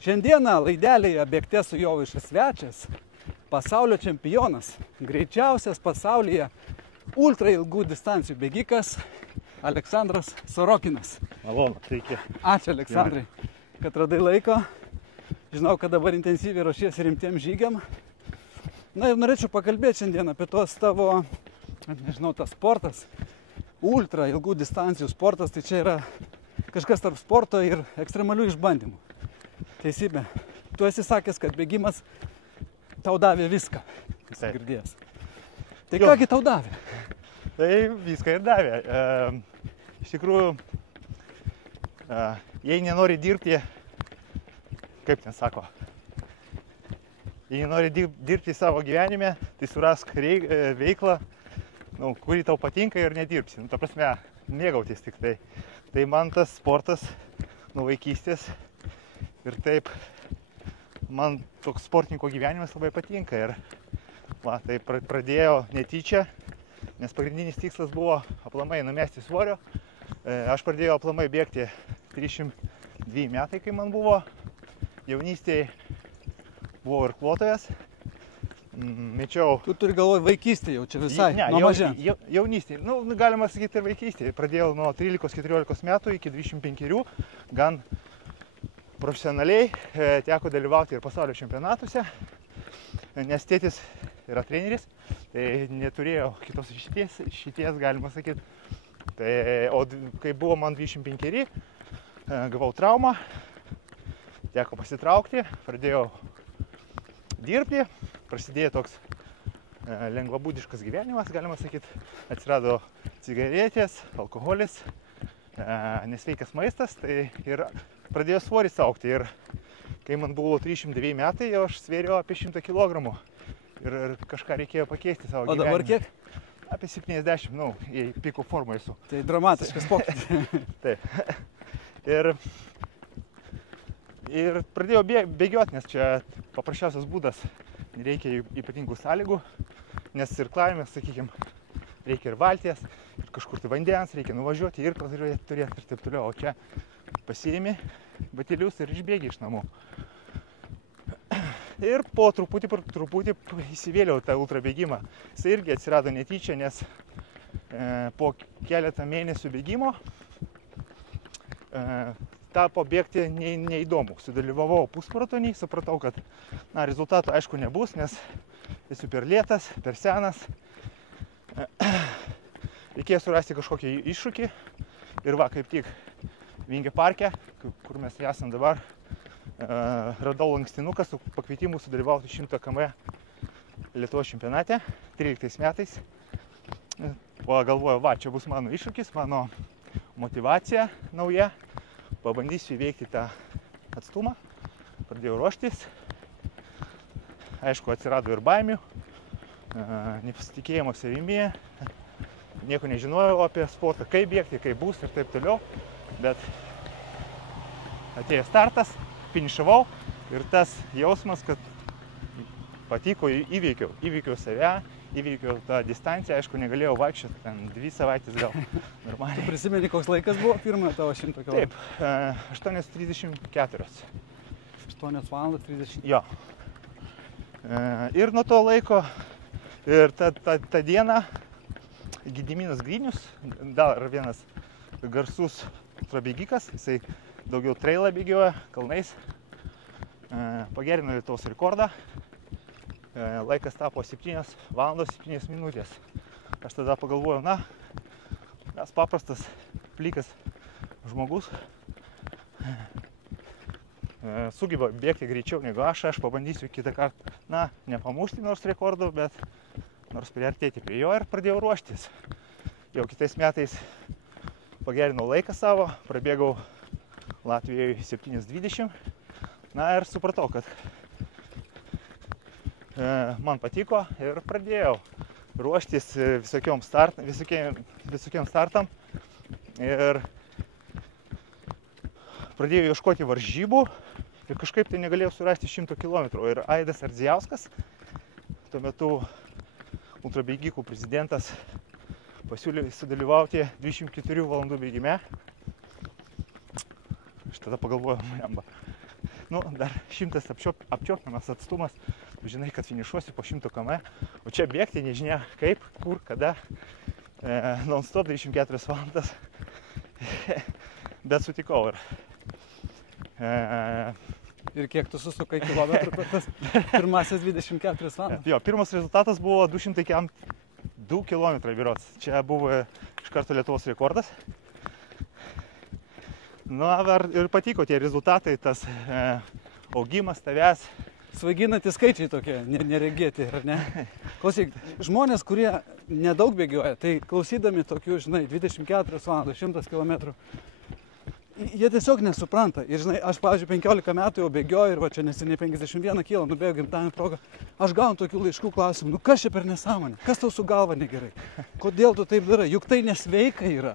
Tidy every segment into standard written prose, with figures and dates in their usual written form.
Šiandieną laidelėje bėgte su Jovaiša svečias, pasaulio čempionas, greičiausias pasaulyje ultra ilgų distancijų bėgikas Aleksandras Sorokinas. Malonu, sveiki. Ačiū, Aleksandrai, kad radai laiko. Žinau, kad dabar intensyviai ruošiesi rimtiems žygiam. Na ir norėčiau pakalbėti šiandien apie tos tavo, nežinau, tas sportas, ultra ilgų distancijų sportas, tai čia yra kažkas tarp sporto ir ekstremalių išbandymų. Teisybė. Tu esi sakęs, kad bėgimas tau davė viską, kas girdėjęs. Tai kągi tau davė? Tai viską ir davė. Iš tikrųjų, jei nenori dirbti, kaip ten sako, jei nenori dirbti savo gyvenime, tai surask veiklą, kuri tau patinka ir nedirbsi. Ta prasme, mėgautis tik tai. Tai man tas sportas nuo vaikystės ir taip man toks sportininko gyvenimas labai patinka. Ir tai pradėjau netyčia, nes pagrindinis tikslas buvo aplamai numesti svorio. Aš pradėjau aplamai bėgti 32 metai, kai man buvo. Jaunystėje buvau irkluotojas. Mečiau... Tu turi galvoj vaikystėje jau čia visai, ne, nuo mažens. Jaunystėje, galima sakyti ir vaikystėje. Pradėjau nuo 13-14 metų iki 25, gan profesionaliai. Teko dalyvauti ir pasaulio čempionatuose, nes tėtis yra treneris, tai neturėjau kitos išeities, galima sakyti. O kai buvo man 25, gavau traumą, teko pasitraukti, pradėjau dirbti, prasidėjo toks lengvabūdiškas gyvenimas, galima sakyti. Atsirado cigaretės, alkoholis, nesveikas maistas, tai ir pradėjo svoris augti. Ir kai man buvo 302 metai, jau aš svėriau apie 100 kg ir kažką reikėjo pakeisti savo gyvenimą. O dabar kiek? Apie 70, į piko formą esu. Tai dramatiškas pokytis. Taip. Ir pradėjau bėgioti, nes čia paprasčiausias būdas, nereikia ypatingų sąlygų, nes irklavime, sakykime, reikia ir valties, ir kažkur tai vandens, reikia nuvažiuoti, irklą turėti ir taip toliau, o čia pasiimi batelius ir išbėgi iš namų. Ir po truputį įsivėliau tą ultra bėgimą. Jis irgi atsirado netyčia, nes po keletą mėnesių bėgimo tapo bėgti neįdomu. Sudalyvavau pusmaratonį, supratau, kad rezultato aišku nebus, nes esu per lėtas, per senas. Reikėjo surasti kažkokį iššūkį ir kaip tik Vingio parke, kur mes esam dabar, radau lankstinuką su pakvietimu sudalyvauti 100 km Lietuvos čempionate 13 metais. Pagalvojau, čia bus mano iššūkis, mano motyvacija nauja. Pabandysiu įveikti tą atstumą. Pradėjau ruoštis. Aišku, atsirado ir baimių, nepasitikėjimo savimi. Nieko nežinojau apie sportą, kaip bėgti, kaip bus ir taip toliau. Bet atėjo startas, finišavau ir tas jausmas, kad patiko, įveikiau save, įveikiau tą distanciją. Aišku, negalėjau vaikščioti, ten 2 savaitės gal normaliai. Tu prisimeni, koks laikas buvo pirmojo tavo 100 km? Taip, 8:34. 8 valandas 30. Jo. Ir nuo to laiko, ir tą dieną Gediminas Grinius, dar vienas garsus ultrabėgikas, jisai daugiau trailą bėgioja, kalnais, pagerino Lietuvos rekordą. Laikas tapo 7 valandos 7 minutės. Aš tada pagalvojau, mes paprastas, plikas žmogus, sugeba bėgti greičiau negu aš pabandysiu kitą kartą, nepamušti nors rekordo, bet nors priartėti prie jo ir pradėjau ruoštis. Jau kitais metais pagerinau laiką savo, prabėgau Latvijoje 7:20. Ir supratau, kad man patiko ir pradėjau ruoštis visokiom startam ir pradėjau ieškoti varžybų ir kažkaip tai negalėjau surasti 100 km. Ir Aidas Ardzijauskas, tuo metu ultrabėgikų prezidentas, pasiūlė sudalyvauti 24 valandų bėgime. Aš tada pagalvojau, nu, dar 100 apčiuopiamas atstumas, žinai, kad finišuosi po 100 km, o čia bėgti nežinia kaip, kur, kada, non-stop 24 valandas, bet sutikau ir Ir kiek tu susukai kilometrų per tas pirmasis 24 valandas? Jo, pirmas rezultatas buvo 202 km vyrots. Čia buvo iš karto Lietuvos rekordas. Nu, ir patiko tie rezultatai, tas augimas tavęs. Svaiginantys skaičiai tokie, neregėti, ar ne? Klausyk, žmonės, kurie nedaug bėgioja, tai klausydami tokių, žinai, 24 valandas, 100 km, jie tiesiog nesupranta. Ir žinai, aš, pavyzdžiui, 15 metų jau bėgioju ir va čia neseniai 51 kg nubėgau gimtadienio progą. Aš gaunu tokių laiškų klausimų, nu kas čia per nesąmonė, kas tau su galva negerai, kodėl tu taip darai, juk tai nesveika yra.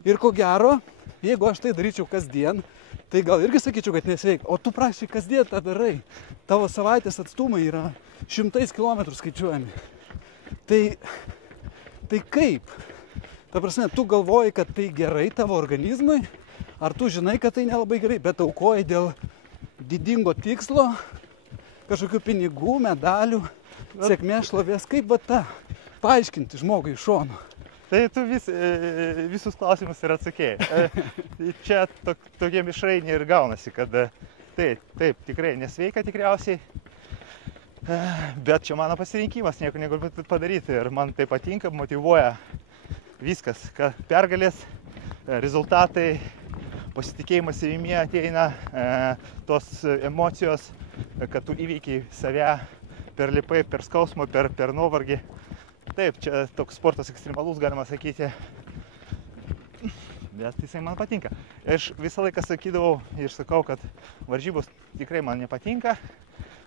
Ir ko gero, jeigu aš tai daryčiau kasdien, tai gal irgi sakyčiau, kad nesveika, o tu praktiškai kasdien tą darai. Tavo savaitės atstumai yra 100 km skaičiuojami. Tai kaip? Ta prasme, tu galvoji, kad tai gerai tavo organizmui? Ar tu žinai, kad tai nelabai gerai, bet aukoji dėl didingo tikslo, kažkokių pinigų, medalių, sėkmės, šlovės, kaip va tą paaiškinti žmogui iš šono? Tai tu visus klausimus ir atsakėjai. Čia tokie mišrainiai ir gaunasi, kad taip, tikrai nesveika tikriausiai, bet čia mano pasirinkimas, nieko negaliu padaryti ir man tai patinka, motyvuoja viskas, kad pergalės, rezultatai, pasitikėjimas savimi ateina, tos emocijos, kad tu įveikiai save, perlipai, per skausmą, per nuovargį. Taip, čia toks sportas ekstremalus, galima sakyti, bet jisai man patinka. Aš visą laiką sakydavau ir sakau, kad varžybos tikrai man nepatinka,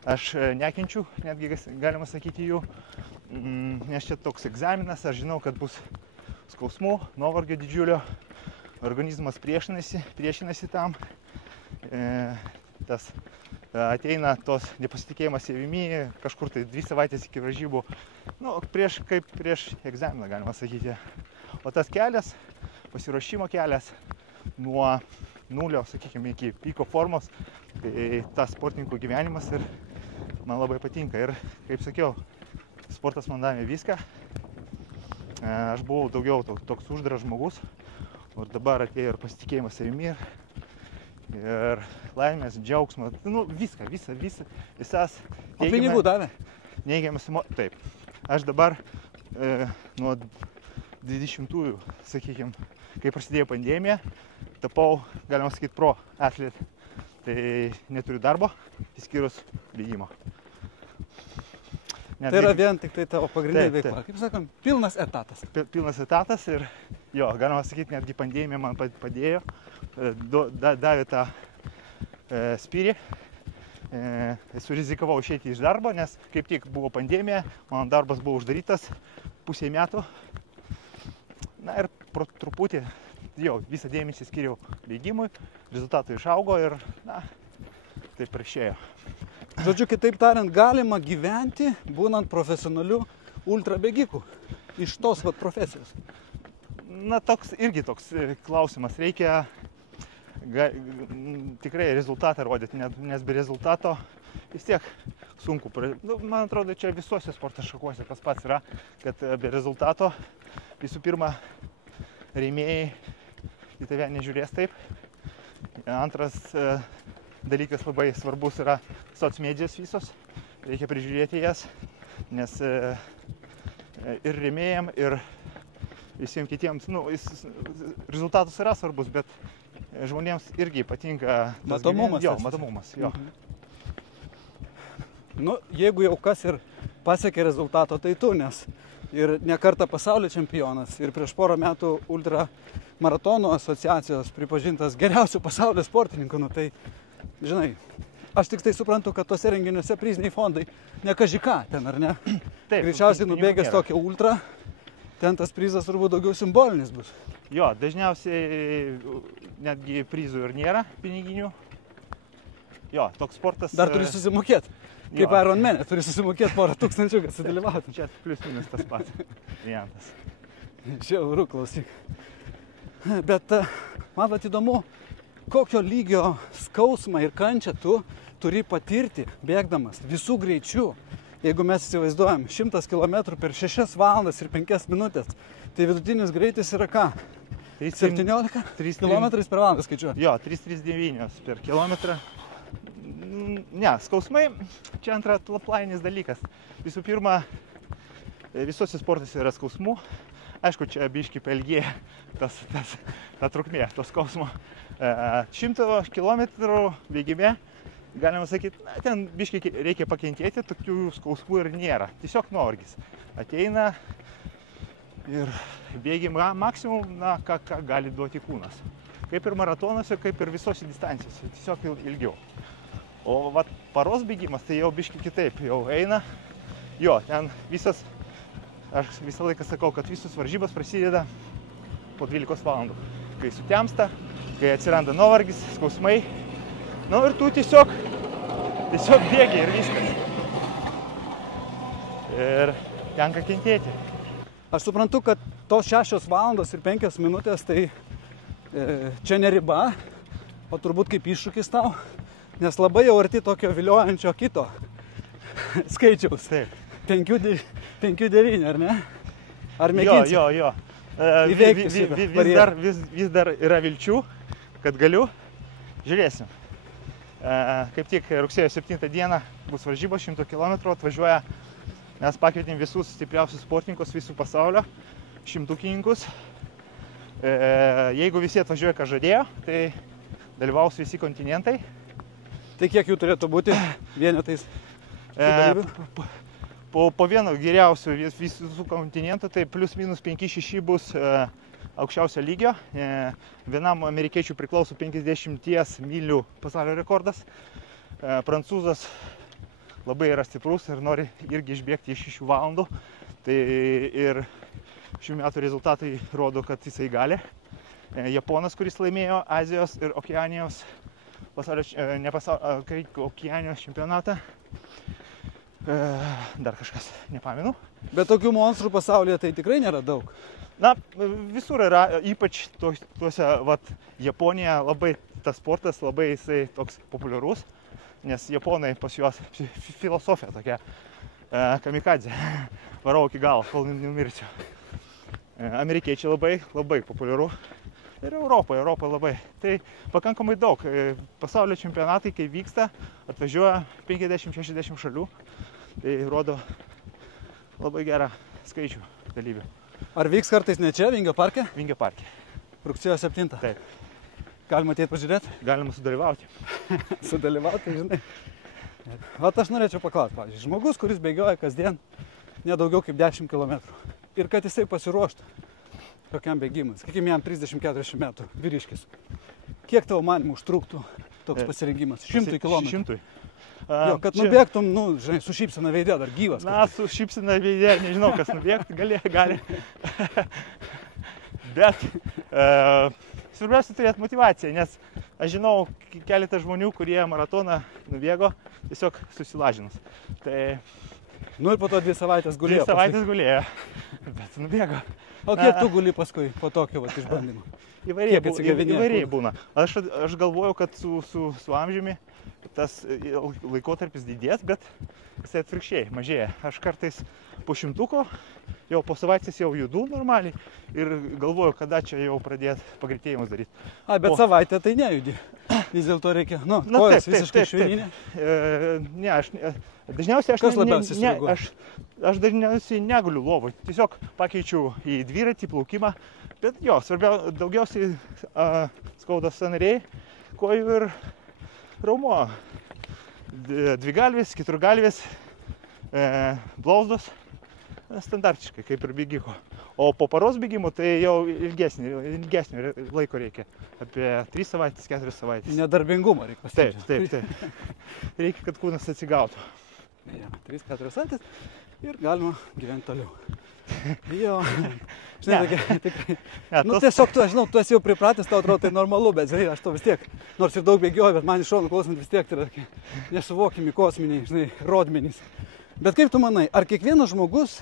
aš nekenčiu, netgi galima sakyti jų, nes čia toks egzaminas, aš žinau, kad bus skausmų, nuovargio didžiulio, organizmas priešinasi tam, tas ateina tos nepasitikėjimas savimi, kažkur tai 2 savaitės iki varžybų, nu, prieš egzaminą galima sakyti. O tas kelias, pasiruošimo kelias nuo nulio, sakykime, iki piko formos, tai tas sportininkų gyvenimas ir man labai patinka. Ir, kaip sakiau, sportas man davė viską. Aš buvau daugiau toks uždaras žmogus, o dabar atėjo ir pasitikėjimas savimi, ir laimės, džiaugsmas, nu visas. O pinigų davė? Neigiamas emocijos, taip. Aš dabar nuo 20-ųjų, sakykime, kai prasidėjo pandemija, tapau, galima sakyti, pro atlet. Tai neturiu darbo, išskyrus bėgimo. Tai yra vien tik tai tavo pagrindinė veikla. Kaip sakom, pilnas etatas. Pilnas etatas ir jo, galima sakyti, netgi pandemija man padėjo, davė tą spyrį. Surizikavau išeiti iš darbo, nes kaip tik buvo pandemija, mano darbas buvo uždarytas pusę metų. Na ir truputį, jau, visą dėmesį skiriau bėgimui, rezultatai išaugo ir, na, taip ir išėjo. Žodžiu, kitaip tariant, galima gyventi, būnant profesionaliu ultrabėgiku iš tos vat profesijos. Na, irgi toks klausimas. Reikia tikrai rezultatą rodyti, nes be rezultato vis tiek sunku. Nu, man atrodo, čia visuose sporto šakuose tas pats yra, kad be rezultato visų pirma rėmėjai į tave nežiūrės taip. Antras dalykas labai svarbus yra socmedijos visos, reikia prižiūrėti jas, nes ir rėmėjam, ir visiems kitiems, nu, rezultatas yra svarbus, bet žmonėms irgi patinka matomumas. Jo, matomumas, jo. Nu, jeigu jau kas ir pasiekė rezultato, tai tu, nes ir ne kartą pasaulio čempionas, ir prieš porą metų ultramaratono asociacijos pripažintas geriausių pasaulio sportininkų, nu tai žinai, aš tik tai suprantu, kad tose renginiuose priziniai fondai ne kažką ten, ar ne? Taip, greičiausiai nubėgęs tokią ultra, ten tas prizas turbūt daugiau simbolinis bus. Jo, dažniausiai netgi prizų ir nėra piniginių. Jo, toks sportas... Dar turi susimokėti. Kaip Ironman'e, turi susimokėti porą tūkstančių, kad sudalyvautum. Čia plius minus tas pats variantas. Žiauru, klausyk. Bet man vat įdomu, kokio lygio skausmą ir kančią tu turi patirti bėgdamas visų greičių. Jeigu mes įsivaizduojam 100 km per 6 valandas ir 5 minutės, tai vidutinis greitis yra ką? 17 km per valandą skaičiuoju. Jo, 3,39 per kilometrą. Ne, skausmai čia antraplainis dalykas. Visų pirma, visuose sportuose yra skausmų. Aišku, čia biškį pailgėja ta trukmė, to skausmo. 100 km bėgime, galima sakyti, ten biškį reikia pakentėti, tokių skausmų ir nėra. Tiesiog nuovargis. Ateina ir bėgime maksimum, ką gali duoti kūnas. Kaip ir maratonuose, kaip ir visose distancijose, tiesiog ilgiau. O vat paros bėgimas tai jau biškį kitaip, jau eina. Jo, ten aš visą laiką sakau, kad visos varžybos prasideda po 12 valandų. Kai sutemsta, kai atsiranda nuovargis, skausmai. Nu ir tu tiesiog bėgi ir viskas. Ir tenka kentėti. Aš suprantu, kad tos 6 valandos ir 5 minutės tai čia ne riba, o turbūt kaip iššūkis tau, nes labai jau arti tokio viliojančio kito skaičiaus. Taip. 5-9, ar ne? Ar mėginsi? Jo. Įveikti šitą barjerą. Vis dar yra vilčių, kad galiu. Žiūrėsim. Kaip tik rugsėjo 7 dieną bus varžybos 100 km, atvažiuoja. Mes pakvietėm visus stipriausius sportininkus visų pasaulio, šimtukininkus. Jeigu visi atvažiuoja, ką žadėjo, tai dalyvaus visi kontinentai. Tai kiek jų turėtų būti vienetais? Po vieno geriausių visų kontinentų, tai plius minus 5-6 bus aukščiausio lygio. Vienam amerikiečiui priklauso 50 mylių pasaulio rekordas. Prancūzas labai yra stiprus ir nori irgi išbėgti iš 6 valandų. Tai ir šių metų rezultatai rodo, kad jisai gali. Japonas, kuris laimėjo Azijos ir Okeanijos Okeanijos čempionatą. Dar kažkas, nepamenu. Bet tokių monstrų pasaulyje tai tikrai nėra daug. Na, visur yra, ypač tuose, Japonija labai, tas sportas labai jisai toks populiarus, nes japonai pas juos filosofija tokia, kamikadzė, varau iki galo, kol numirsiu. Amerikiečiai labai populiaru. Ir Europoje labai. Tai pakankamai daug. Pasaulio čempionatai, kai vyksta, atvažiuoja 50-60 šalių. Tai rodo labai gerą skaičių dalyvių. Ar vyks kartais ne čia, Vingio parke? Vingio parke. Rugsėjo 7. Taip. Galima ateit pažiūrėti? Galima sudalyvauti. Sudalyvauti, žinai. Vat aš norėčiau paklausti, pavyzdžiui, žmogus, kuris bėgioja kasdien nedaugiau kaip 10 km. Ir kad jisai pasiruoštų tokiam bėgimui, sakykime, jam 30-40 metų, vyriškis. Kiek tavo manimų užtruktų toks pasirengimas? 100 km? 100. Jo, kad nubėgtum, žinai, su šypsena veidė, dar gyvas. Na, su šypsena veidė, nežinau, kas nubėgti gali. Bet svarbiausia turėti motivaciją, nes aš žinau keletą žmonių, kurie maratoną nubėgo tiesiog susilažinus. Tai... Nu ir po to 2 savaitės gulėjo. 2 savaitės gulėjo, bet nubėgo. O kiek tu guli paskui po tokio išbandymo? Įvairiai būna. Aš galvoju, kad su amžiumi tas laikotarpis didės, bet jisai atvirkščiai mažėja. Aš kartais po 100 jau po savaitės jau judu normaliai ir galvoju, kada čia jau pradėti pagreitėjimus daryti. Bet savaitę tai nejudi. Vis dėlto reikia, kojas visiškai švelninė. Ne, aš dažniausiai aš dažniausiai neguliu lovoj. Tiesiog pakeičiu į dviratį, plaukimą. Bet jo, daugiausiai skauda sąnariai, kojų ir raumo. Dvigalvis, keturgalvis, blauzdos. Standartiškai, kaip ir bėgiko. O po paros bėgimo tai jau ilgesnio laiko reikia. Apie 3 savaitės, 4 savaitės. Nedarbingumą reikia pasirinkti. Taip. Reikia, kad kūnas atsigautų. 3-4 savaitės ir galima gyventi toliau. Jo. Žinai, tikrai. Tiesiog, tu esi jau pripratęs, tau atrodo tai normalu, bet žinai, aš to vis tiek, nors ir daug bėgioju, bet man iš šono klausant vis tiek tai yra nesuvokimi kosminiai, žinai, rodmenys. Bet kaip tu manai, ar kiekvienas žmogus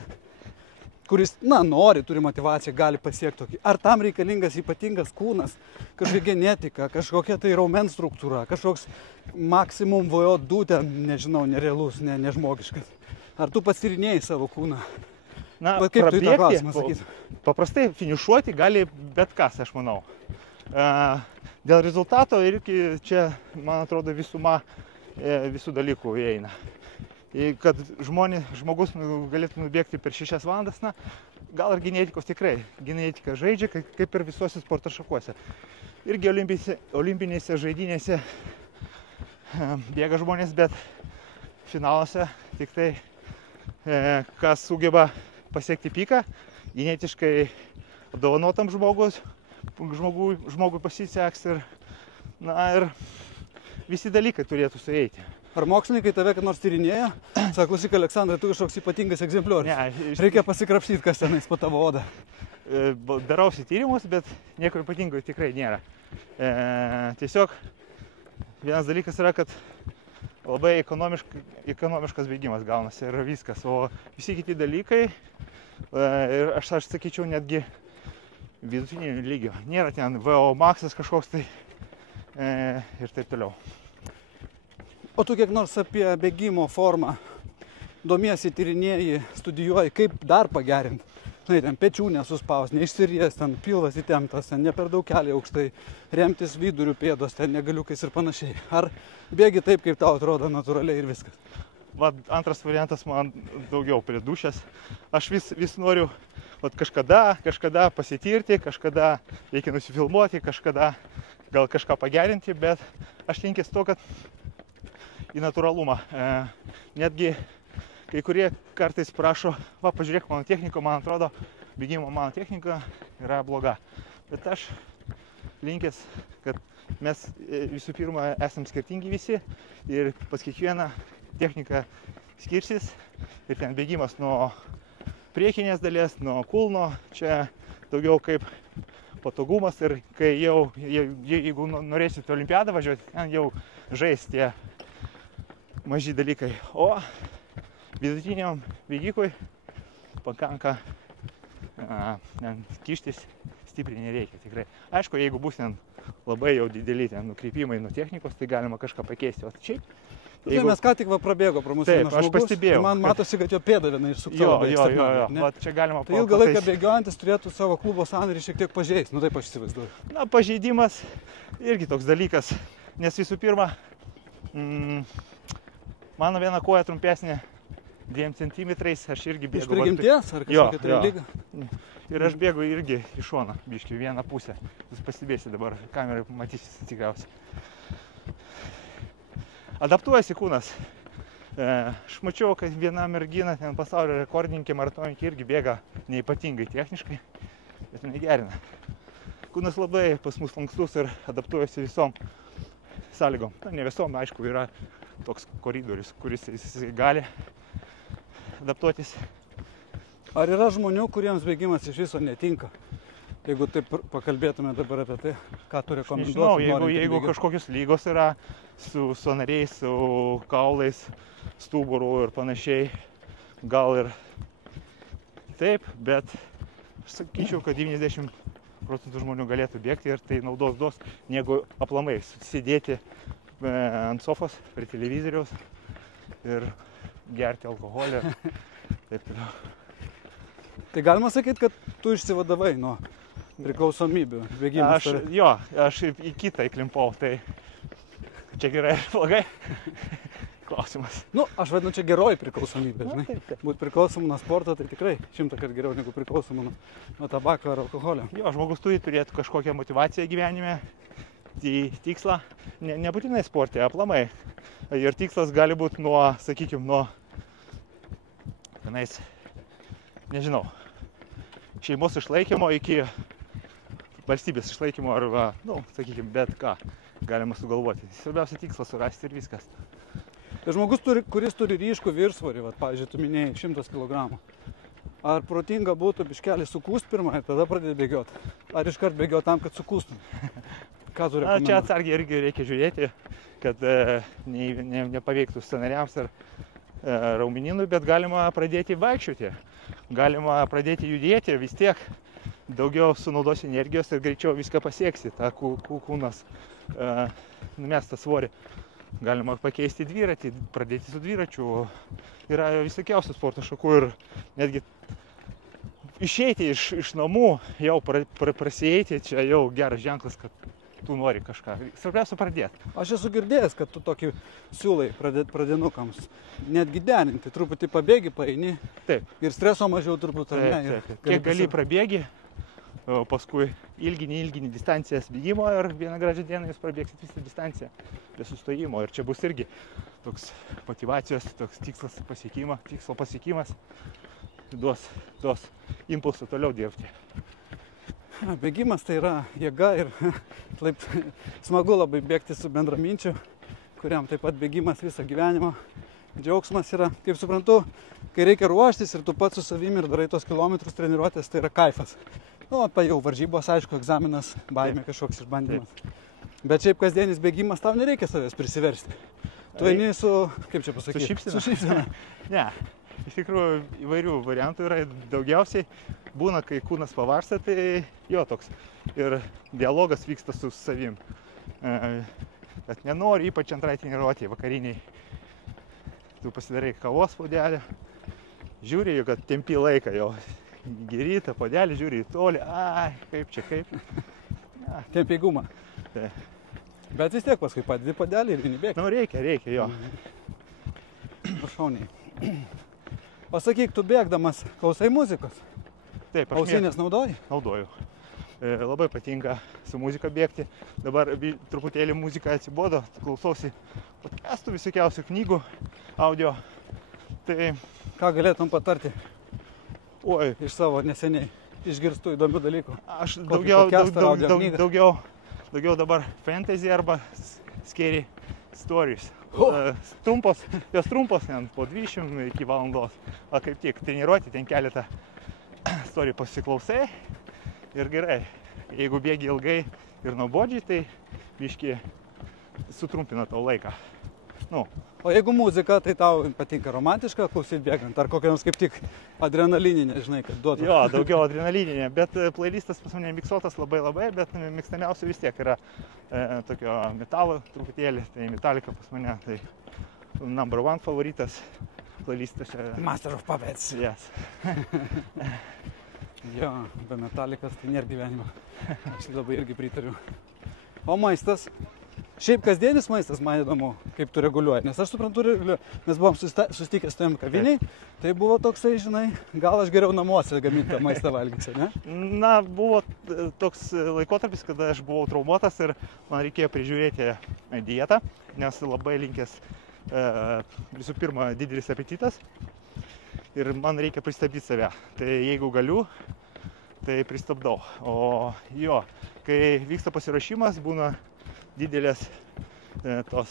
kuris, nori, turi motivaciją, gali pasiekti tokį. Ar tam reikalingas ypatingas kūnas, kažkokia genetika, kažkokia tai raumens struktūra, kažkoks maksimum VO2, ten, nežinau, nerealus, nežmogiškas. Ar tu pasirinėjai savo kūną? Na, kaip tu į tą klausimą sakytum? Paprastai finišuoti gali bet kas, aš manau. Dėl rezultato irgi čia, man atrodo, visuma visų dalykų įeina. Kad žmogus galėtų nubėgti per 6 valandas, gal ir genetikos tikrai. Genetika žaidžia, kaip ir visuose sporto šakuose. Irgi olimpinėse žaidynėse bėga žmonės, bet finaluose tik tai, kas sugeba pasiekti piką, genetiškai apdovanotam žmogui pasiseks ir visi dalykai turėtų sueiti. Ar mokslininkai tave kad nors tyrinėja? Sako, klausyk, Aleksandrai, tu kažkoks ypatingas egzempliorius. Ne, reikia pasikrapštyti, kas tenais po tavo odą. Darausi tyrimus, bet nieko ypatingo tikrai nėra. Tiesiog vienas dalykas yra, kad labai ekonomiškas bėgimas gaunasi ir viskas, o visi kiti dalykai, ir aš sakyčiau, netgi vidutinio lygio. Nėra ten VO maksas kažkoks tai ir taip toliau. O tu kiek nors apie bėgimo formą domiesi, tyrinėji, studijuoji, kaip dar pagerinti? Ten pečių nesuspaus, neišsiries, ten pilvas įtemptas, ten ne per daug keliai aukštai, remtis vidurių pėdos, ten negaliukais ir panašiai. Ar bėgi taip, kaip tau atrodo natūraliai ir viskas? Antras variantas man daugiau prie dušės. Aš vis noriu kažkada pasitirti, kažkada reikia nusifilmuoti, kažkada gal kažką pagerinti, bet aš linkęs to, kad į natūralumą. Netgi kai kurie kartais prašo, pažiūrėk mano techniką, man atrodo, bėgimo mano technika yra bloga. Bet aš linkęs, kad mes visų pirma esam skirtingi visi ir pas kiekvieną technika skirsis ir ten bėgimas nuo priekinės dalies, nuo kulno, čia daugiau kaip patogumas ir kai jeigu norėsit olimpiadą važiuoti, ten jau žais tie maži dalykai, o vidutiniam bėgikui pakanka kištis stipriai nereikia tikrai. Aišku, jeigu bus labai jau dideli nukreipimai nuo technikos, tai galima kažką pakeisti, o šiaip. Mes ką tik prabėgo pro mūsų vieną žmogus, pastebėjau, man matosi, kad jo pėda viena išsukta. Jo, čia galima tai ilgą laiką bėgiojantis turėtų savo klubo sąnarį šiek tiek pažeisti, taip aš įsivaizduoju. Pažeidimas irgi toks dalykas, nes visų pirma, mano viena koja trumpesnė 2 centimetrais, aš irgi bėgu. Iš prigimties ar kažkokia tai lyga? Ir aš bėgu irgi iš šono, biškį vieną pusę. Jūs pastebėsite dabar, kamerai matysis tikriausiai. Adaptuojasi kūnas. Aš mačiau, kad viena mergina, ten pasaulio rekordininkė, maratoninkė irgi bėga neypatingai techniškai, bet negerina. Kūnas labai pas mus lankstus ir adaptuojasi visom sąlygom. Ne visom, aišku, yra toks koridorius, kuris jis gali adaptuotis. Ar yra žmonių, kuriems bėgimas iš viso netinka? Jeigu taip pakalbėtume dabar apie tai, ką tu rekomenduotum? Nežinau, jeigu kažkokios lygos yra su sąnariais, su kaulais, stuburu ir panašiai, gal ir taip, bet aš sakyčiau, kad 90% žmonių galėtų bėgti ir tai naudos duos, negu aplamai sėdėti ant sofos prie televizoriaus ir gerti alkoholį. Taip toliau. Tai galima sakyti, kad tu išsivadavai nuo priklausomybių bėgimas? Aš į kitą įklimpau, tai čia gerai ir blogai. Klausimas. Aš vadinu, čia geroji priklausomybė, žinai. Būt priklausomu nuo sporto, tai tikrai 100 kart geriau negu priklausomu nuo tabako ar alkoholio. Žmogus turi turėti kažkokią motivaciją gyvenime, tikslą, nebūtinai sporte, aplamai. Ir tikslas gali būti nuo, sakykime, nuo tenais, nežinau, šeimos išlaikymo iki valstybės išlaikymo arba, sakykime, bet ką galima sugalvoti. Svarbiausia tikslas surasti ir viskas. Tai žmogus, kuris turi ryškų viršsvorį, pavyzdžiui, tu minėjai 100 kg. Ar protinga būtų biškelį sukūst pirmą ir tada pradėti bėgioti? Ar iškart bėgioti tam, kad sukūstum? Ką tu rekomenduoji? Čia atsargiai irgi reikia žiūrėti, kad nepaveiktų sąnariams ar raumenynui, bet galima pradėti vaikščioti. galima pradėti judėti, vis tiek daugiau sunaudos energijos ir greičiau viską pasieksi, tą kūnas numestą svorį. Galima pakeisti dviratį, pradėti su dviračiu. Yra visokiausių sporto šakų ir netgi išeiti iš namų, jau prasieiti, čia jau geras ženklas, kad tu nori kažką. Svarbiausia pradėti. Aš esu girdėjęs, kad tu tokį siūlai pradinukams netgi derinti, truputį pabėgi, paeini. Taip. Ir streso mažiau turbūt, ar ne? Taip. Kiek gali prabėgi, o paskui ilgini distancijas bėgimo ir vieną gražią dieną jūs prabėgsit visą distanciją be sustojimo. Ir čia bus irgi toks motyvacijos, toks tikslo pasiekimas duos impulsą toliau dirbti. Bėgimas tai yra jėga ir taip smagu labai bėgti su bendraminčiu, kuriam taip pat bėgimas visą gyvenimo džiaugsmas yra. Kaip suprantu, kai reikia ruoštis ir tu pats su savimi ir darai tos kilometrus treniruotės, tai yra kaifas. Nu, jau varžybos, aišku, egzaminas, baimė kažkoks išbandymas. Bet šiaip kasdienis bėgimas, tau nereikia savęs prisiversti. Tu eini su, kaip čia pasakyti? Su šypsena. Ne, iš tikrųjų įvairių variantų yra, daugiausiai būna, kai kūnas pavarsta, tai jo toks ir dialogas vyksta su savim. Kad nenori, ypač antrai treniruotėje, vakariniai. Tu pasidarai kavos puodelį, žiūri, kad tempi laiką jau. Geri tą puodelį, žiūri į tolį, kaip čia, kaip. Ja. Tempi gumą. Tai. Bet vis tiek paskui padedi puodelį ir eini bėgti. Nu, reikia, jo. Šauniai. O sakyk, tu bėgdamas klausai muzikos? Taip, ausinės naudoji? Naudoju. Labai patinka su muzika bėgti. Dabar truputėlį muzika atsibodo, klausausi podcastų, visokiausių knygų, audio. Tai... Ką galėtum patarti? Oi. Iš savo neseniai išgirstų įdomių dalykų. Aš daugiau dabar fantasy arba scary stories. Trumpos, jos trumpos, po 20 iki valandos. O kaip tik treniruoti, ten keletą istorijų pasiklausai ir gerai. Jeigu bėgi ilgai ir nuobodžiai, tai biškį sutrumpina tau laiką. Nu. O jeigu muzika, tai tau patinka romantiška klausyti bėgant, ar kokia nors kaip tik adrenalininė, žinai, kad duotų? Jo, daugiau adrenalininė, bet playlistas pas mane miksuotas labai, bet mėgstamiausia vis tiek yra tokio metalo truputėlį, tai Metallica pas mane, tai number one favoritas playlistas. Master of Puppets. Yes. Jo, be Metallicas tai nėra gyvenimo. Aš labai irgi pritariu. O maistas? Šiaip kasdienis maistas, man įdomu, kaip tu reguliuoji, nes aš suprantu, mes buvom susitikę su tavim kaviniai, tai buvo toksai, žinai, gal aš geriau namuose gamintą maistą valgysiu, ne? Na, buvo toks laikotarpis, kada aš buvau traumuotas ir man reikėjo prižiūrėti dietą, nes labai linkęs visų pirma didelis apetitas ir man reikia pristabdyti save. Tai jeigu galiu, tai pristabdau. O jo, kai vyksta pasiruošimas, būna didelės tos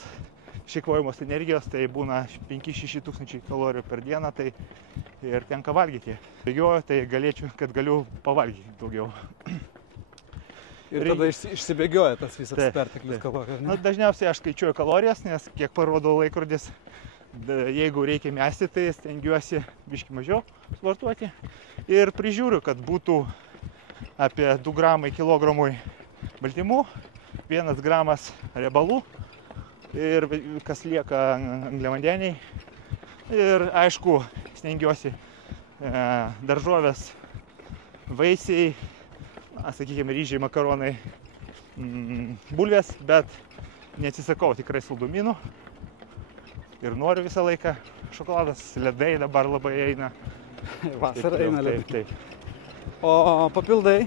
išeikvojamos energijos, tai būna 5-6 tūkstančiai kalorijų per dieną, tai ir tenka valgyti. Bėgioju, tai galėčiau, kad galiu pavalgyti daugiau. Ir tada išsibėgioja tas visas perteklius kalorijų, ne? Na, dažniausiai aš skaičiuoju kalorijas, nes kiek parodo laikrodis, jeigu reikia mesti, tai stengiuosi biškį mažiau sportuoti. Ir prižiūriu, kad būtų apie 2 gramai kilogramui baltymų, 1 gramas riebalų ir kas lieka angliavandeniai. Ir aišku, stengiuosi daržovės, vaisiai, sakykime, ryžiai, makaronai, bulvės, bet neatsisakau tikrai saldumynų. Ir noriu visą laiką. Šokoladas, ledai dabar labai eina. Vasarą eina ledai. Taip. O papildai,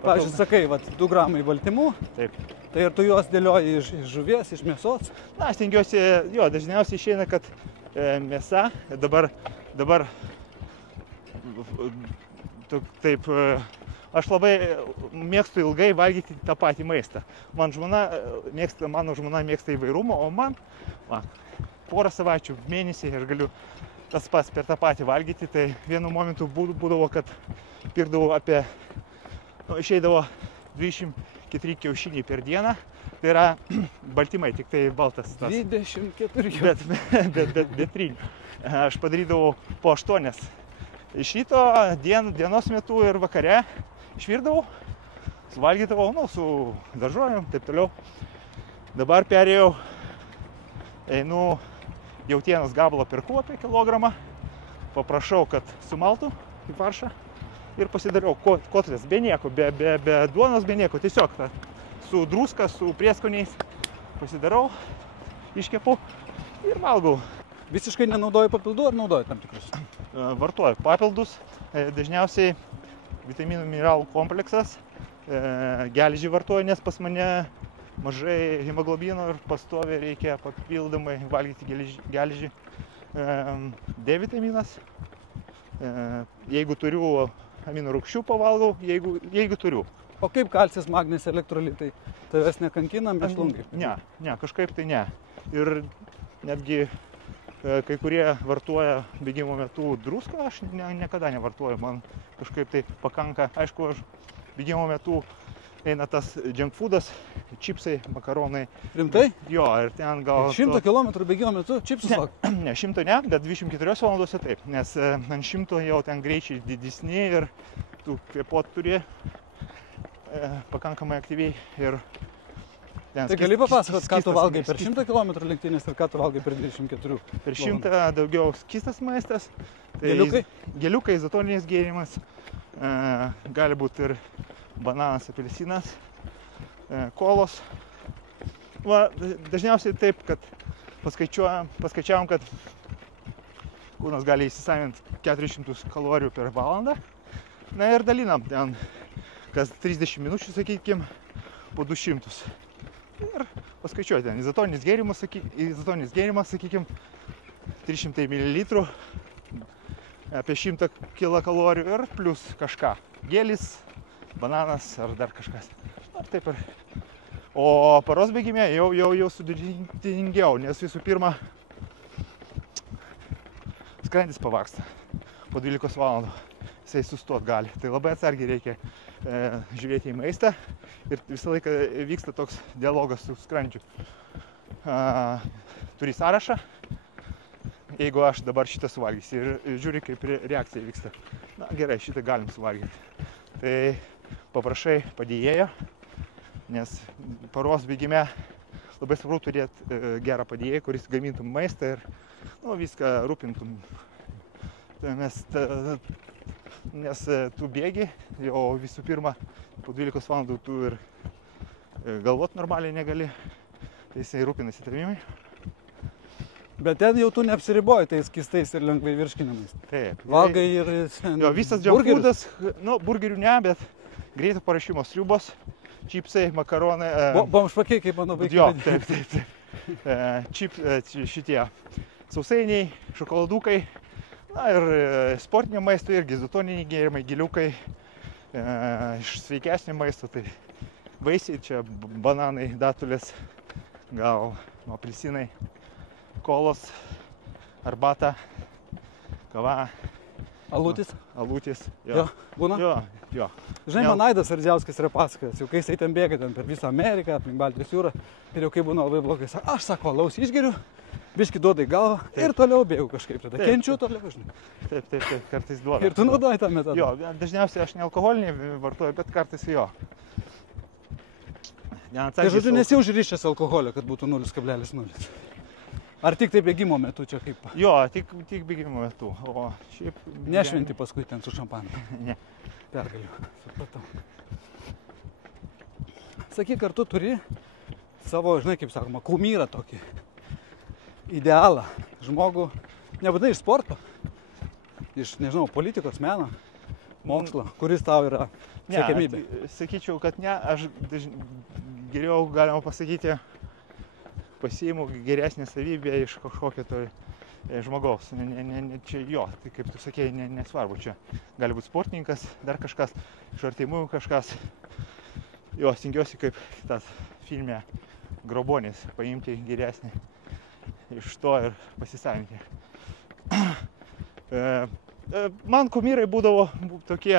pavyzdžiui, sakai, 2 gramai baltymų. Taip. Tai ir tu juos dėlioji iš žuvies, iš mėsos? Na, aš stengiuosi, jo, dažniausiai išeina, kad mėsa, dabar taip, aš labai mėgstu ilgai valgyti tą patį maistą. Mano žmona mėgsta įvairumą, o man porą savaičių, mėnesį aš galiu tas pats per tą patį valgyti. Tai vienu momentu būdavo, kad pirkdavau išeidavo 24 kiaušiniai per dieną, tai yra baltymai, tik tai baltas tas. 24 bet trynių. Aš padarydavau po 8 iš ryto, dienos metu ir vakare išvirdavau, suvalgydavau, su daržovėm, taip toliau. Dabar perėjau, einu jautienos gabalą perku apie kilogramą, paprašau, kad sumaltų į faršą ir pasidariau kotlės be nieko, be duonos, be nieko, tiesiog su druska, su prieskoniais pasidarau, iškepu ir valgau. Visiškai nenaudoju papildų ar naudoju tam tikrus? Vartoju papildus, dažniausiai vitaminų mineralų kompleksas, geležį vartoju, nes pas mane mažai hemoglobino ir pastoviai reikia papildomai valgyti geležį. D vitaminas, jeigu turiu amino rūgščių pavalgau, jeigu turiu. O kaip kalcis, magnis, elektrolitai? Tavęs nekankina mėšlungai? Ne, kažkaip tai ne. Ir netgi kai kurie vartoja bėgimo metu druską, aš niekada nevartoju, man kažkaip tai pakanka. Aišku, aš bėgimo metu eina tas junk foodas, čipsai, makaronai. Rimtai? Jo, ir ten gal... 100 km bėgimo metu čipsus valgai? Ne, 100 ne, bet 24 valandose taip, nes ant 100 jau ten greičiai didesni ir tu kvėpuot turi pakankamai aktyviai ir... Tai gali papasakot, ką tu valgai per 100 km lenktynės ir ką tu valgai per 24? Per 100 daugiau skystas maistas. Geliukai? Geliukai, izotoninis gėrimas, gali būti ir bananas, apelsinas, kolos. Dažniausiai taip, kad paskaičiavom, kad kūnas gali įsisavinti 400 kalorijų per valandą. Na ir dalinam ten, kas 30 minučių, sakykim, po 200. Ir paskaičiuoti ten, izotoninis gėrimas, sakykim, 300 ml, apie 100 kilokalorijų ir plus kažką. Gėlis, bananas ar dar kažkas. Taip ir. O paros bėgime jau sudėtingiau, nes visų pirma skrandis pavargsta po 12 valandų. Jisai sustot gali. Tai labai atsargiai reikia žiūrėti į maistą ir visą laiką vyksta toks dialogas su skrandžiu. Turi sąrašą, jeigu aš dabar šitą suvalgysiu ir žiūri, kaip reakcija vyksta. Na gerai, šitą galim suvalgyti. Tai paprašai padėjėjo, nes paros bėgime labai svarbu turėti gerą padėjėją, kuris gamintum maistą ir viską rūpintum. Nes tu bėgi, jau visų pirma, po 12 valandų tu ir galvot normaliai negali, tai jisai rūpinasi tavimi. Bet ten jau tu neapsiriboji tais skystais ir lengvai virškinamais. Taip. Valgai ir... Jo, visas junk foodas, burgerių ne, bet greito paruošimo sriubos, čipsai, makaronai. Bomžpakiai, kaip mano vaikai. Jo, taip. Šitie sausainiai, šokoladukai, ir sportinio maisto irgi izotoniniai gėrimai, giliukai, iš sveikesnio maisto, tai vaisiai, čia bananai, datulės, gal apelsinai, kolos, arbata, kava. Alutis? Alutis, jo. Būna? Jo. Žinai, man Aidas Ardziauskas yra pasakojęs, jau kai jisai ten bėga per visą Ameriką, aplink Baltijos jūrą, ir jau kai būna labai blogai, aš sako, alaus išgeriu, biškį duoda į galvą ir toliau bėgu kažkaip, tada kenčiu toliau, žinai. Taip, kartais duoda. Ir tu naudoji tą metodą? Jo, dažniausiai aš ne alkoholinį vartoju, bet kartais jo. Tai žodžiu, nesi užrišęs alkoholio, kad būtų 0,0. Ar tik tai bėgimo metu čia kaip? Jo, tik bėgimo metu, o šiaip... Nešventi paskui ten su šampanu? Ne. Pergaliu, supratau. Sakyk, ar tu turi savo, žinai, kaip sakoma, kumyrą tokį idealą žmogų, nebūtinai iš sporto, iš, nežinau, politikos, meno, mokslo, kuris tau yra siekiamybė? Ne, sakyčiau, kad ne, aš geriau, galima pasakyti, pasiimu geresnę savybę iš kažkokio to žmogaus. Čia jo, tai kaip tu sakėjai, nesvarbu, čia gali būti sportininkas, dar kažkas, iš artimųjų kažkas. Jo, stengiuosi kaip tas filme Grobuonis, paimti geresnį iš to ir pasisavinti. Man kumyrai būdavo tokie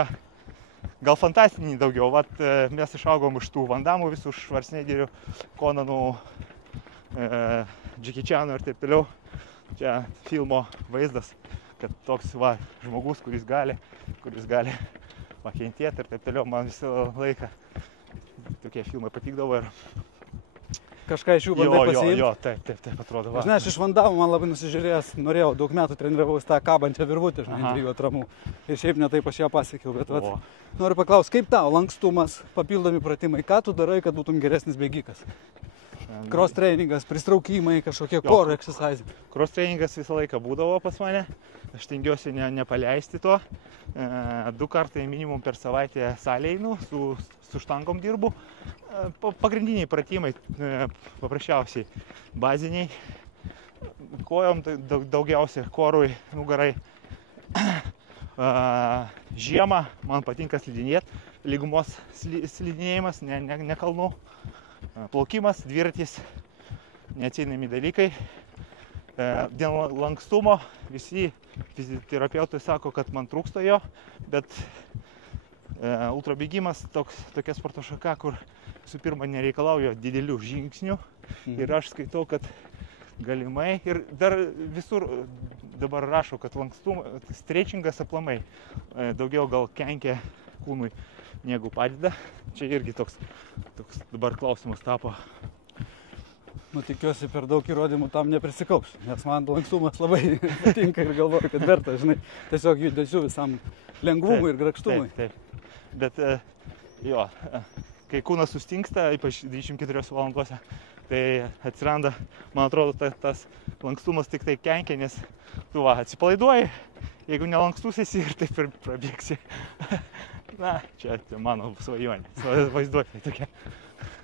gal fantastiniai daugiau. Vat mes išaugom iš tų Van Dammų, visų Schwarzeneggerių, Conanų, Jackie Chanų ir taip toliau. Čia filmo vaizdas, kad toks žmogus, kuris gali pakentėti ir taip toliau, man visą laiką tokie filmai patikdavo ir kažką iš jų bandai pasiimti. Jo, taip atrodo. Žinai, aš iš Vandamo man labai nusižiūrėjęs, norėjau, daug metų treniravausi tą kabančią virvutę, žinai, 3 atramų. Ir šiaip ne taip aš ją pasiekiau, bet noriu paklausti, kaip tau lankstumas, papildomi pratimai, ką tu darai, kad būtum geresnis bėgikas? Cross trainingas, pristraukimai, kažkokie core exercise. Cross trainingas visą laiką būdavo pas mane, aš tengiuosi nepaleisti to. 2 kartai minimum per savaitę salę einu, su štangom dirbu. Pagrindiniai pratimai, paprasčiausiai baziniai, kojom daugiausia, korui, nugarai. Žiemą man patinka slidinėti, lygumos slidinėjimas, ne kalnų. Plaukimas, dviratis, neatsiejami dalykai. Dėl lankstumo visi fizioterapeutai sako, kad man trūksta jo, bet ultrabėgimas tokia sporto šaka, kur visų pirma nereikalauja didelių žingsnių ir aš skaitau, kad galimai ir dar visur dabar rašo, kad lankstumas, stretchingas aplamai daugiau gal kenkia kūnui negu padeda. Čia irgi toks dabar klausimas tapo. Nu, tikiuosi, per daug įrodymų tam neprisikaups, nes man lankstumas labai patinka ir galvoju, kad verta, žinai, tiesiog judesių visam lengvumui ir grakštumui. Taip. Bet jo, kai kūnas sustingsta, ypač 24 valandose, tai atsiranda, man atrodo, tas lankstumas tik tai kenkia, nes tu atsipalaiduoji, jeigu nelankstus esi ir taip ir prabėgsi. Na, čia mano svajonė, vaizduotė tokia.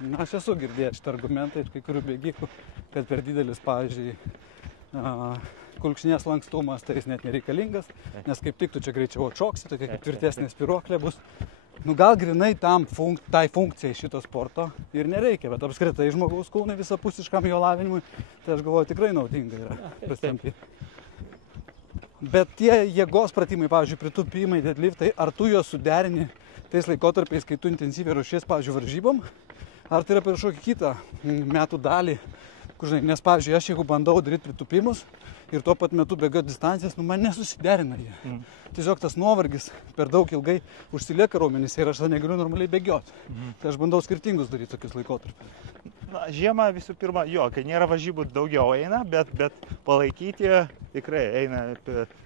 Na, aš esu girdėjęs šitą argumentą iš kai kurių bėgikų, kad per didelis, pavyzdžiui, kulkšnės lankstumas, tai jis net nereikalingas, nes kaip tik tu čia greičiau atšoksi, tokia kaip tvirtesnė spiruoklė bus. Nu, gal grinai tai funkcijai šito sporto ir nereikia, bet apskritai žmogaus kūnai visapusiškam jo lavinimui, tai aš galvoju, tikrai naudinga yra pasitempti. Bet tie jėgos pratimai, pavyzdžiui, pritūpimai, deadliftai, ar tu juos suderini tais laikotarpiais, kai tu intensyviai ruošies, pavyzdžiui, varžybom, ar tai yra per kažkokį kitą metų dalį, kur, žinai, nes, pavyzdžiui, aš jeigu bandau daryti pritūpimus ir tuo pat metu bėgati distancijas, nu, man nesusiderina jie. Tiesiog tas nuovargis per daug ilgai užsilieka raumenyse ir aš tada negaliu normaliai bėgioti. Tai aš bandau skirtingus daryti tokius laikotarpius. Na, žiemą visų pirma, jo, kai nėra varžybų daugiau eina, bet palaikyti tikrai eina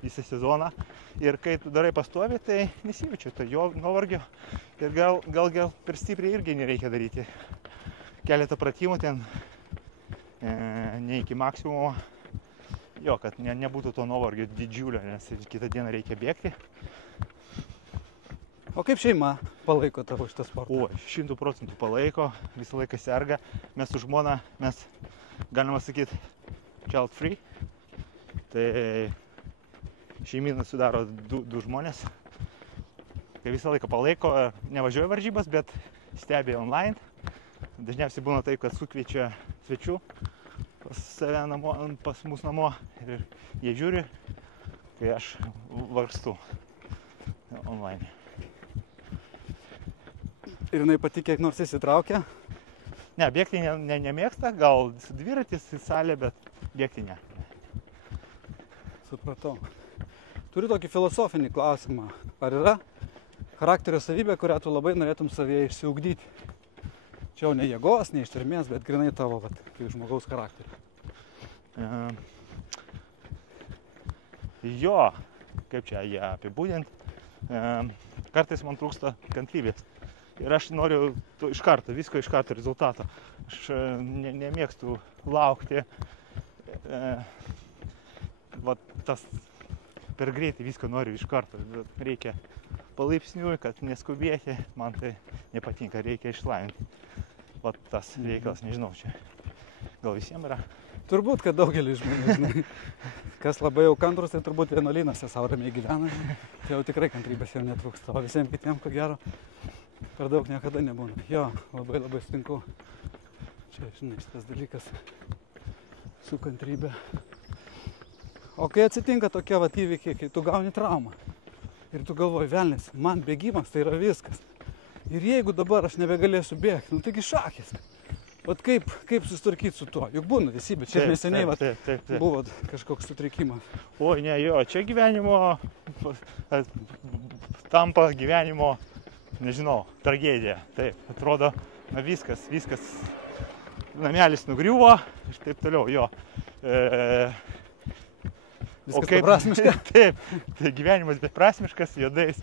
visą sezoną. Ir kai tu darai pastoviai, tai nesijaučiu to jo nuovargio. Ir gal per stipriai irgi nereikia daryti. Keletą pratimų ten ne iki maksimumo. Jo, kad nebūtų to nuovargio didžiulio, nes kitą dieną reikia bėgti. O kaip šeima palaiko tavo šitą sportą? 100% palaiko, visą laiką serga. Mes su žmona, galima sakyti, child free. Tai šeimyną sudaro du žmonės. Tai visą laiką palaiko, nevažiuoja varžybas, bet stebi online. Dažniausiai būna taip, kad sukviečia svečių pas mus namo ir jie žiūri, kai aš vargstu online. Ir jinai pati kiek nors įsitraukia? Ne, bėgti nemėgsta, gal dviratis į salę, bet bėgti ne. Supratau. Turiu tokį filosofinį klausimą. Ar yra charakterio savybė, kurią tu labai norėtum savyje išsiugdyti? Čia jau ne jėgos, ne ištvermės, bet grinai tavo, kaip žmogaus charakterį. Jo, kaip čia ją apibūdinti, kartais man trūksta kantrybės. Ir aš noriu iš karto, visko iš karto rezultato. Aš nemėgstu laukti, tas per greitai viską noriu iš karto. Reikia palaipsniui, kad neskubėti, man tai nepatinka, reikia išlavinti. Tas reikalas, nežinau, čia gal visiems yra. Turbūt, kad daugelis žmonių, žinai, kas labai jau kantrus, tai turbūt vienuolynuose savo ramiai gyvena, tai jau tikrai kantrybės jau netrūksta, o visiems kitiems, ko gero, per daug niekada nebūna. Jo, labai sutinku. Čia, žinai, šitas dalykas su kantrybė. O kai atsitinka tokie įvykiai, kai tu gauni traumą ir tu galvoji, velnis, man bėgimas tai yra viskas. Ir jeigu dabar aš nebegalėsiu bėgti, nu taigi šakės. Vat kaip susitvarkyti su tuo? Juk būna visybė, čia neseniai buvo kažkoks sutrikimas. Oi, ne, jo, čia gyvenimo, tampa gyvenimo, nežinau, tragedija. Taip, atrodo, na viskas, namelis nugriuvo ir taip toliau, jo. Viskas beprasmiška? Taip, tai gyvenimas beprasmiškas, juodais,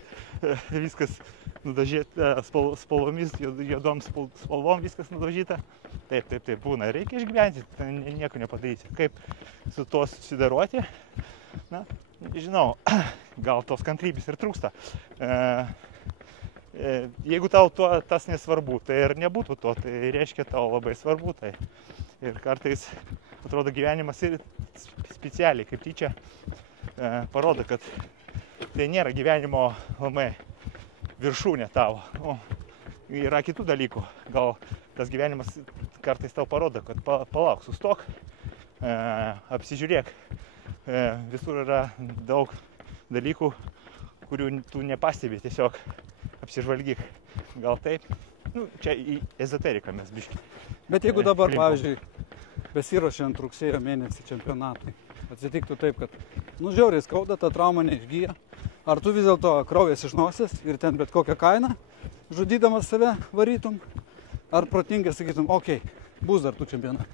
viskas nudažyta spalvomis, juodom spalvom viskas nudažyta. Taip, būna. Reikia išgyventi, nieko nepadaryti. Kaip su tuo susidaroti? Na, nežinau, gal tos kantrybės ir trūksta. Jeigu tau tas nesvarbu, tai ir nebūtų to, tai reiškia tau labai svarbu. Tai. Ir kartais atrodo gyvenimas ir specialiai, kaip tyčia, parodo, kad tai nėra gyvenimo labai viršūnė tavo. Yra kitų dalykų. Gal tas gyvenimas kartais tau parodo, kad palauk, sustok, apsižiūrėk. Visur yra daug dalykų, kurių tu nepastebi, tiesiog apsižvalgyk. Gal taip? Čia į ezoteriką mes biškį. Bet jeigu dabar, pavyzdžiui, besiruošiant rugsėjo mėnesį čempionatui, atsitiktų taip, kad žiauriai skauda, ta trauma neišgyja, ar tu vis dėlto kraujas iš nosies ir ten bet kokią kainą, žudydamas save varytum, ar protingai sakytum, okei, bus dar tų čempionatų?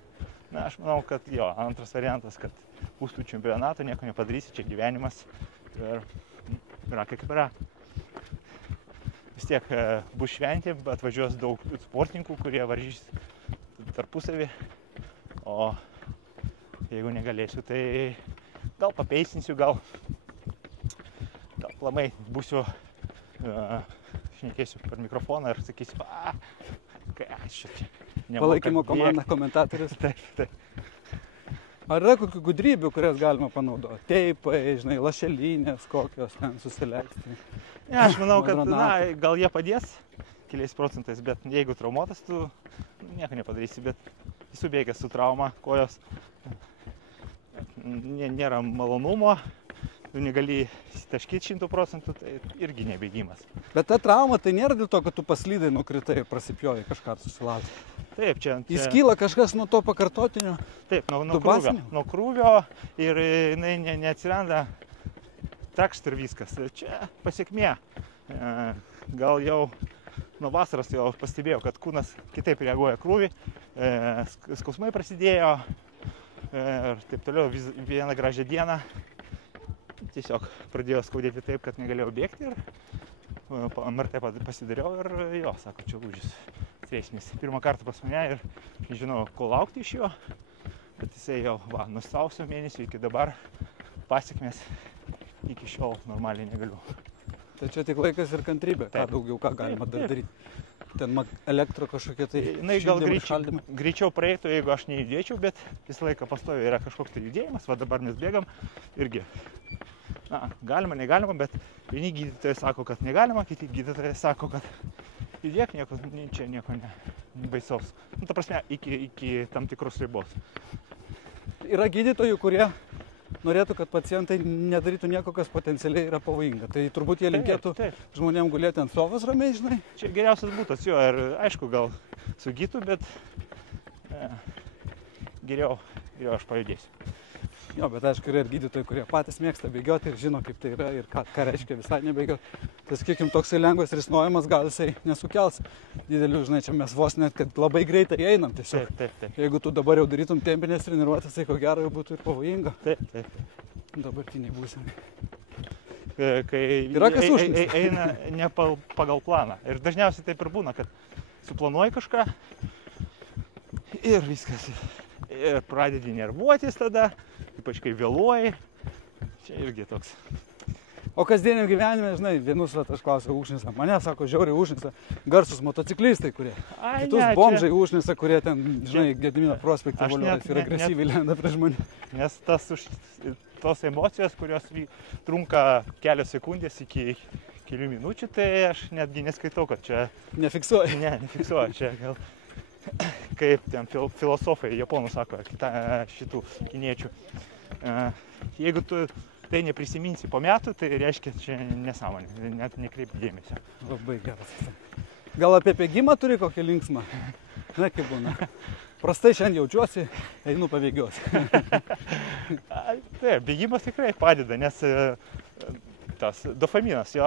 Na, aš manau, kad jo, antras variantas, kad bus tų čempionatų, nieko nepadarysi, čia gyvenimas ir yra kaip yra. Vis tiek bus šventė, atvažiuos daug sportininkų, kurie varžys tarpusavį, o jeigu negalėsiu, tai gal papeisinsiu, gal aplamai būsiu, šnekėsiu per mikrofoną ir sakysiu, kai aš čia nemoka. Palaikymo komanda, komentatorius. Taip. Ar yra kokių gudrybių, kurias galima panaudoti? Teipai, žinai, lašelinės kokios ten susileisti? Ne, aš manau, kad gal jie padės keliais procentais, bet jeigu traumuotas, tu nieko nepadarysi, bet subėgęs su trauma, kojos nėra malonumo, tu negali įsitaškyti 100%, tai irgi nebėgimas. Bet ta trauma tai nėra dėl to, kad tu paslydai, nukritai ir prasipjojai kažką susilaužai. Taip, čia. Įskyla kažkas nuo to pakartotinio? Taip, nuo krūvio ir jinai neatsiranda takšt ir viskas. Čia pasiekmė. Gal jau nuo vasaros jau pastebėjau, kad kūnas kitaip reaguoja krūvį, skausmai prasidėjo ir taip toliau. Vieną gražią dieną tiesiog pradėjo skaudėti taip, kad negalėjau bėgti ir MRT pasidariau ir jo, sako, čia lūžis. Teismis. Pirmą kartą pas mane ir nežinau, ko laukti iš jo, bet jisai jau, nuo sausio mėnesio iki dabar pasiekmės iki šiol normaliai negaliu. Tai čia tik laikas ir kantrybė, ką daugiau, ką galima dar daryti. Ten elektro kažkokia tai šildymai. Gal greičiau praeitų, jeigu aš nejudėčiau, bet visą laiką pastoviai yra kažkoks tai judėjimas, va dabar mes bėgam irgi. Na, galima, negalima, bet vieni gydytojai sako, kad negalima, kiti gydytojai sako, kad judėk, čia nieko baisaus. Ta prasme, iki tam tikros ribos. Yra gydytojų, kurie norėtų, kad pacientai nedarytų nieko, kas potencialiai yra pavojinga. Tai turbūt jie linkėtų žmonėm gulėti ant sofos ramiai, žinai. Čia geriausias būtas, jo, ir aišku, gal sugytų, bet geriau aš pajudėsiu. Jo, bet aišku, yra ir gydytojai, kurie patys mėgsta bėgioti ir žino, kaip tai yra ir ką reiškia visai nebėgioti. Tai sakykim, toksai lengvas risnojimas gal jisai nesukels didelių, žinai, čia mes vos net, kad labai greitai einam tiesiog. Taip. Jeigu tu dabar jau darytum tempinės treniruotės, tai ko gero jau būtų ir pavojinga. Taip. Dabartiniai būsenai. Kai yra kas užknisa. Eina ne pagal planą. Ir dažniausiai taip ir būna, kad suplanuoji kažką ir viskas. Ir pradedi nervuotis tada, ypač kai vėluoji. Čia irgi toks. O kasdieniam gyvenime, žinai, vienus aš klausiau užnisa. Mane sako, žiauriai užnisa garsus motociklistai, kurie. Kitus bomžai užnisa, kurie ten, žinai, Gedimino prospekte voliojasi ir agresyviai lenda prieš mane. Nes tos emocijos, kurios trunka kelios sekundės iki kelių minučių, tai aš netgi neskaitau, kad čia... Nefiksuoju. Nefiksuoju. Čia gal... Kaip ten filosofai, japonų sako, šitų kiniečių. Jeigu tu tai neprisiminsi po metų, tai reiškia, čia nesąmonė, net nekreip dėmesio. Labai geras. Gal apie bėgimą turi kokį linksmą Na, kaip būna. Prastai šiandien jaučiuosi, einu pabėgiuosi. Taip, bėgimas tikrai padeda, nes tas dopaminas, jo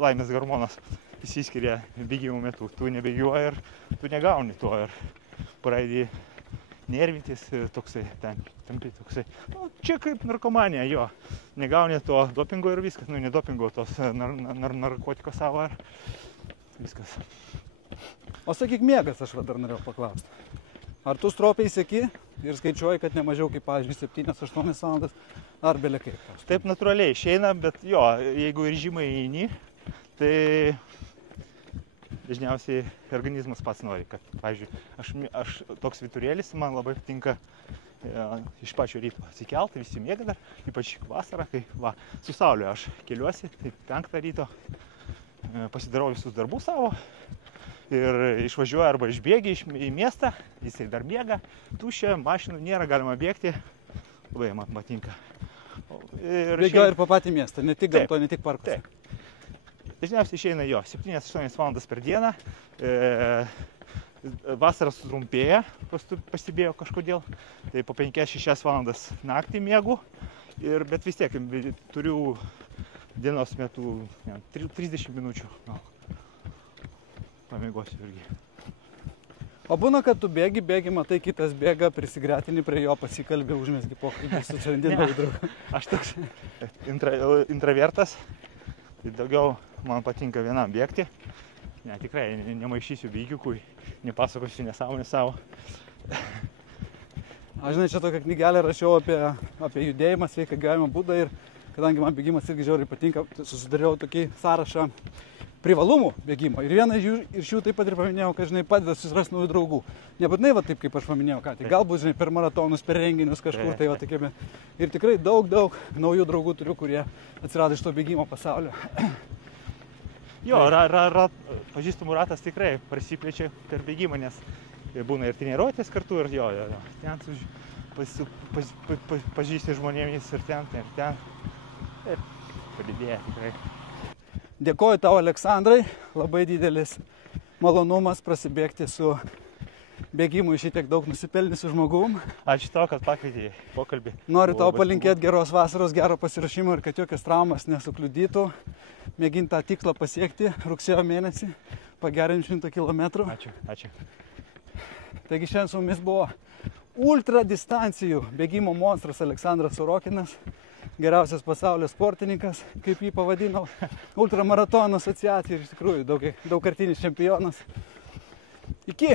laimės hormonas įsiskiria bėgimo metu. Tu nebėgiuoji ir tu negauni to ir pradedi nervintis toksai, tampi toksai. Nu, čia kaip narkomanija, jo. Negauni to dopingo ir viskas, nu ne dopingo, tos narkotiko savo ir viskas. O sakyk, miegas aš dar norėjau paklausti. Ar tu stropiai seki ir skaičiuoji, kad ne mažiau kaip, pavyzdžiui, 7-8 valandas, ar belia kaip? Taip natūraliai išeina, bet jo, jeigu ir žymai eini, tai dažniausiai organizmas pats nori, kad, pavyzdžiui, aš toks vyturėlis, man labai patinka iš pačio ryto atsikelti, visi miega dar, ypač vasarą, kai su saulė aš keliuosi, tai 5 ryto pasidarau visus darbus savo ir išvažiuoju arba išbėgi į miestą, jisai dar miega, tuščia, mašinų nėra, galima bėgti, labai man patinka. Bėgioja ir po patį miestą, ne tik gamto, ne tik parkuose. Dažniausiai išeina jo 7-8 valandas per dieną, vasaras sutrumpėja, pastebėjau kažkodėl, tai po 5-6 valandas naktį miegu, bet vis tiek turiu dienos metu 30 minučių. Pamiegosiu irgi. O būna, kad tu bėgi, matai, kitas bėga, prisigretini prie jo, pasikalbė, užmesgi pokalbį su šiandien draugu. Aš toks intravertas, tai daugiau man patinka vienam bėgti. Ne, tikrai nemaišysiu bėgiukui, nepasakosiu nesąmonę savo. Aš žinai, čia tokią knygelę rašiau apie judėjimą, sveiką gyvenimo būdą ir kadangi man bėgimas irgi žiauriai patinka, susidariau tokį sąrašą privalumų bėgimo. Ir vieną iš jų taip pat ir paminėjau, kad, žinai, padeda susirasti naujų draugų. Nebūtinai va taip, kaip aš paminėjau, ką tik. Galbūt, žinai, per maratonus, per renginius kažkur, tai va tokiame. Ir tikrai daug naujų draugų turiu, kurie atsirado iš to bėgimo pasaulio. Jo, pažįstamų ratas tikrai prasiplečia per bėgimą, nes būna ir treniruotės kartu ir jo. Ten pažįsti žmonėmis ir ten. Ir padidėja tikrai. Dėkoju tau, Aleksandrai, labai didelis malonumas prasibėgti su bėgimu šitiek daug nusipelniusiu žmogum. Ačiū tau, kad pakvietei pokalbį. Noriu tau palinkėti geros vasaros, gero pasiruošimo ir kad jokios traumas nesukliudytų. Mėginti tą tikslą pasiekti rugsėjo mėnesį, pagerinti 100 km. Ačiū. Taigi šiandien su mumis buvo ultra distancijų bėgimo monstras Aleksandras Sorokinas. Geriausias pasaulio sportininkas, kaip jį pavadinau, ultramaratono asociacija ir iš tikrųjų daugkartinis čempionas. Iki!